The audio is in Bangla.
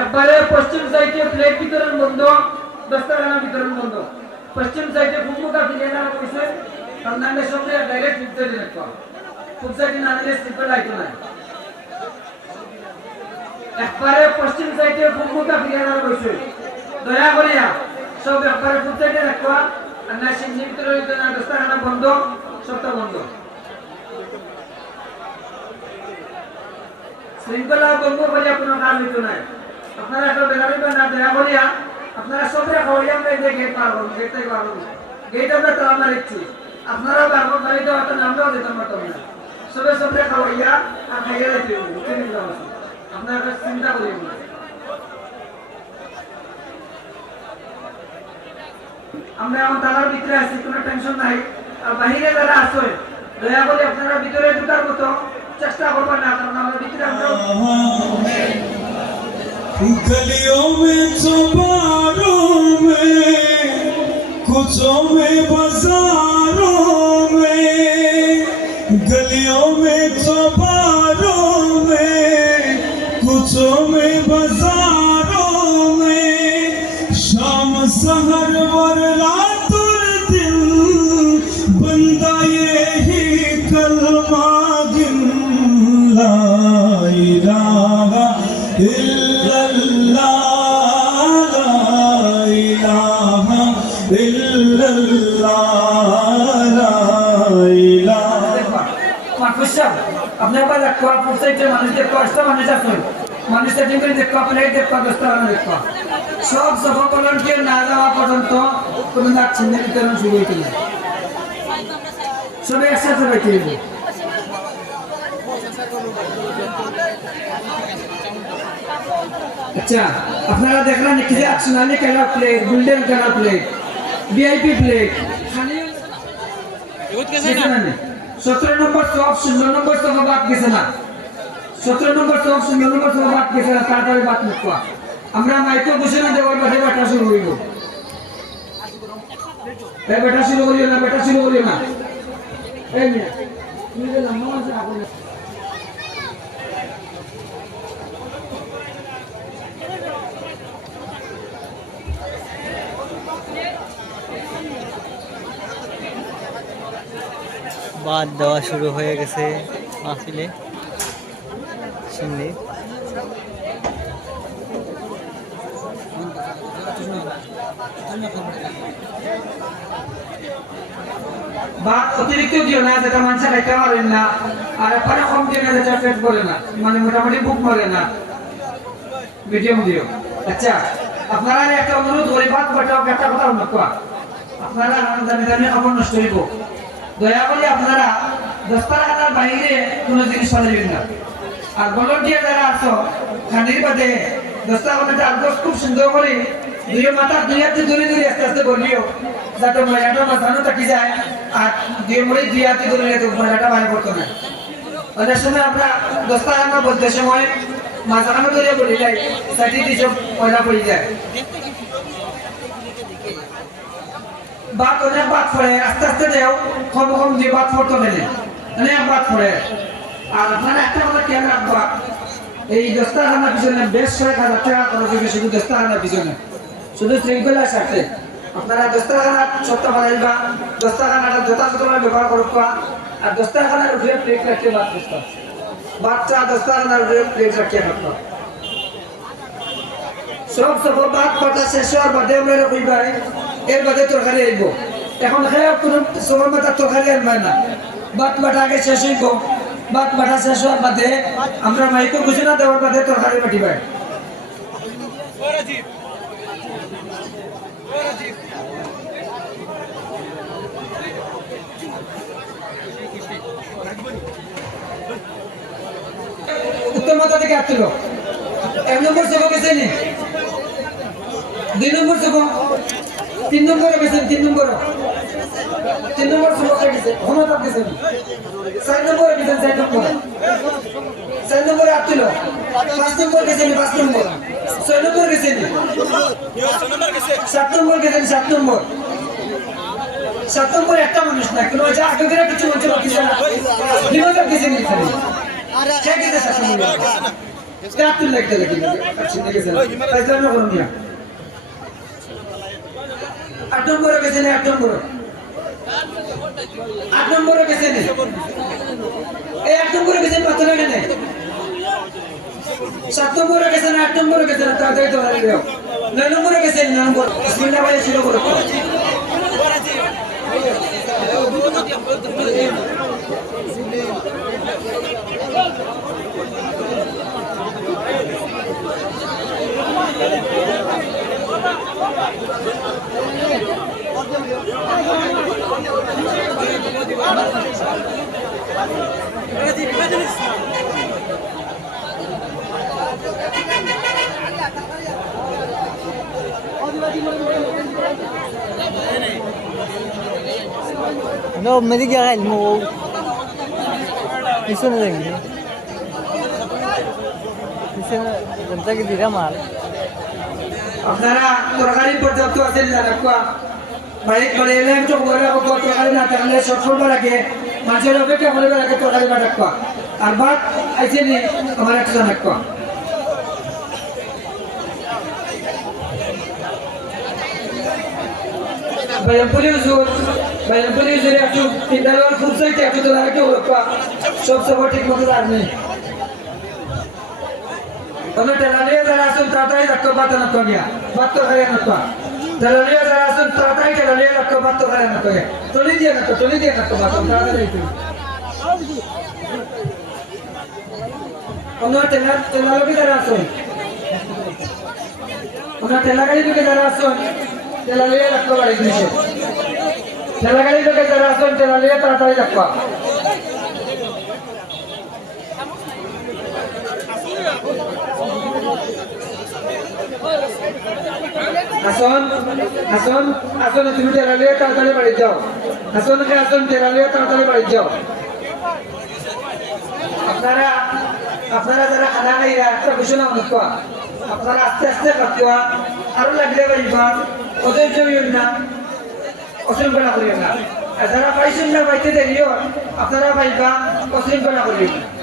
একবারে পশ্চিম সাইডে প্লেট বিতরণ বন্ধ, দস্তাখানা বিতরণ বন্ধ। পশ্চিম সাইডে ভূমিকা ফিরে না কইছে, তার নামে সঙ্গে ডাইরেক্ট ফুটতে দিলে তো ফুটতে না দিলে স্লিপার লাইট না। একবারে পশ্চিম সাইডে ভূমিকা ফিরে না কইছে, দয়া করিয়া সব একবারে ফুটতে দিয়ে রাখবা। আর না সিংহ বিতরণ না, দস্তাখানা বন্ধ, সবটা বন্ধ। শৃঙ্খলা ভঙ্গ করিয়া কোনো কাজ হইতো না। আপনারা একটা বেড়াবেন না, দয়া করিয়া আপনারা সবরে খাওয়াইয়া আমরা যে গেট পার করবো, গেটটাই পার করবো। গেট আমরা তালা মারিচ্ছি, আপনারা বারবার বাড়িতে হয়তো নামলেও দিতাম পারতাম না। সবরে খাওয়াইয়া আর খাইয়া যাইতে আপনার একটা চিন্তা করিব না। আমরা এখন তালার ভিতরে আছি, কোনো টেনশন নাই। আর বাহিরে যারা আসে দয়া করে আপনারা ভিতরে ঢুকার মতো চেষ্টা করবেন না, কারণ আমরা ভিতরে আমরা गलियों में चौबारों में कुचों में बाजारों में, गलियों में चौबारों में कुचों में बाजारों में, शाम सहर वर रातुर दिन बंदा यही कलमा गिन ला इलाहा আপনার পাশে দেখো, প্রত্যেকটা মানুষ দেখো, 8টা মানুষ আছে, মানুষ সেটিং করে দেখো, প্লেট দেখো, দস্তাখানা দেখো। সব সফল ভলান্টিয়ার না যাওয়া পর্যন্ত কোনো ভ্যাকসিন বিতরণ শুরু হইতে না। সবাই একসাথে বাইতে হবে। আচ্ছা, আপনারা দেখলেন কি যে সোনালী colour plate, golden colour plate, VIP plate, 17 number সব 0 নম্বর সব বাদ গেছে না। 17 নম্বর সব 0 নম্বর সব বাদ গেছে না, তাড়াতাড়ি বাদ মুক্ত। আমরা মাইক্রো ঘোষণা দেওয়ার বাদে বাটা শুরু হইব। এই বাটা শুরু করিও না, বাটা শুরু করিও না। এই মিয়া তুমি যে নাম আছে আপনি বাদ দেওয়া শুরু হয়ে গেছে মাহফিলে সিন্নি। ভাত অতিরিক্ত দিও না, যেটা মানুষ খাইতে পারেন না, আর এখানে কম দিও না, যেটা পেট ভরে না, মানে মোটামুটি বুক ভরে না, মিডিয়াম দিও। আচ্ছা, আপনারা একটা অনুরোধ করি, ভাত বাটাও একটা কথা উল্লেখ করা, আপনারা দামি দামি খবর নষ্ট হইব। দয়া করে আপনারা দস্তারখানার বাইরে কোনো জিনিস পাঠাবেন না। আর ভলান্টিয়ার যারা আছো খানির বাদে দস্তারখানাটা আলগোস খুব সুন্দর করে দুই মাথা দুই হাতে ধরে ধরে আস্তে আস্তে বলিও, যাতে ময়লাটা মাথানো থাকি যায়। আর দুই হাতে ধরে ময়লাটা বাইরে পড়তো না। অনেক সময় আমরা দস্তারখানা বলতে সময় মাথাখানো ধরে বলি যাই, সাইডে দিয়ে সব ময়লা পড়ে যায়। বাত অনেক বাত পড়ে, আস্তে আস্তে দেও, কম কম দিয়ে বাত পড়তে গেলে অনেক বাত পড়ে। আর আপনারা একটা কথা খেয়াল রাখবা, এই দস্তারখানার পিছনে বেশ কয়েক হাজার টাকা খরচ হবে শুধু দস্তারখানার পিছনে, শুধু শৃঙ্খলার সাথে। আপনারা দস্তারখানা সত্য বানাইবা, দস্তারখানাটা যথাযথভাবে ব্যবহার করবা। আর দস্তারখানার উপরে প্লেট রাখতে বাদ করতে, বাচ্চা দস্তারখানার উপরে প্লেট রাখিয়ে রাখবা। সব সব বাদ পাতা শেষ হওয়ার বাদে আমরা কইবা এর বাদে তরকারি আইব। এখন খেয়ে কোনো সময় মাথা তরকারি আনবে না, বাদ বাটা আগে শেষ হইব। বাদ বাটা শেষ হওয়ার বাদে আমরা মাইকো ঘোষণা দেওয়ার বাদে তরকারি পাঠিবাই। উত্তর মাথা থেকে আসছিল 1 নম্বর সব গেছে নি, 2 নম্বর সব, 3 নম্বরে গেছেন, 3 নম্বর সব গেছে, ক্ষমতা গেছে, 4 নম্বরে গেছেন, 4 নম্বরে আসছিল, 5 নম্বর গেছেন, 5 নম্বর, 6 নম্বর গেছেন, 7 নম্বর গেছেন, 7 নম্বর। 7 নম্বর একটা মানুষ না, কোনো যা আগে করে কিছু বলছে না, কিছু না, হিমত গেছেন এখানে, কে গেছে 7 নম্বর? তেহাত্তর লাখ টাকা কিনে গেছে তাই না করুন মিয়া 8 নম্বরে গেছে না 8 নম্বরে 8 নম্বরে গেছে না এই 8 নম্বরে গেছে কত লাগে না 7 নম্বরে গেছে না 8 নম্বরে গেছে না তাড়াতাড়ি তো হারিয়ে দাও 9 নম্বরে গেছে 9 নম্বর বিসমিল্লাহ ভাই শুরু করো No, me diga el mo. Eso no es. Eso no es que diga mal. আপনারা তরকারি পর্যাপ্ত আছে জানা কোয়া বাড়ি করে এলেন তো বলে কত তরকারি না থাকলে সফল লাগে মাছের অপেক্ষা বলে লাগে তরকারি বাটা কোয়া আর ভাত আইছে নি আমার একটা জানা কোয়া বাইরামপুরি হুজুর একটু তিনটার ফুল সাইতে একটু তোলা রাখতে হলো কোয়া সব ঠিক মতো আর নেই Kalau terlalu ada rasul tatai tak kebat anak kau dia, batu kalian nak kau. Terlalu ada rasul tatai terlalu ada kebat kalian nak kau dia. Tulis dia nak kau batu tatai itu. Kalau terlalu ada rasul, kalau terlalu ada rasul, terlalu ada kau balik ni. Terlalu ada rasul terlalu ada tatai tak kau. আসন তুমি তেরালিয়া তাড়াতাড়ি বাড়ি যাও আসন তেরালিয়া তাড়াতাড়ি বাড়ি যাও আপনারা যারা খানা খাইরা একটা ঘোষণা মনে কোয়া আপনারা আস্তে আস্তে খাওয়া আরো লাগলে বাড়িবা ওদের জমিও না অশৃঙ্খলা করিও না আর যারা পাইছেন না পাইতে দেরিও আপনারা পাইবা অশৃঙ্খলা করিও না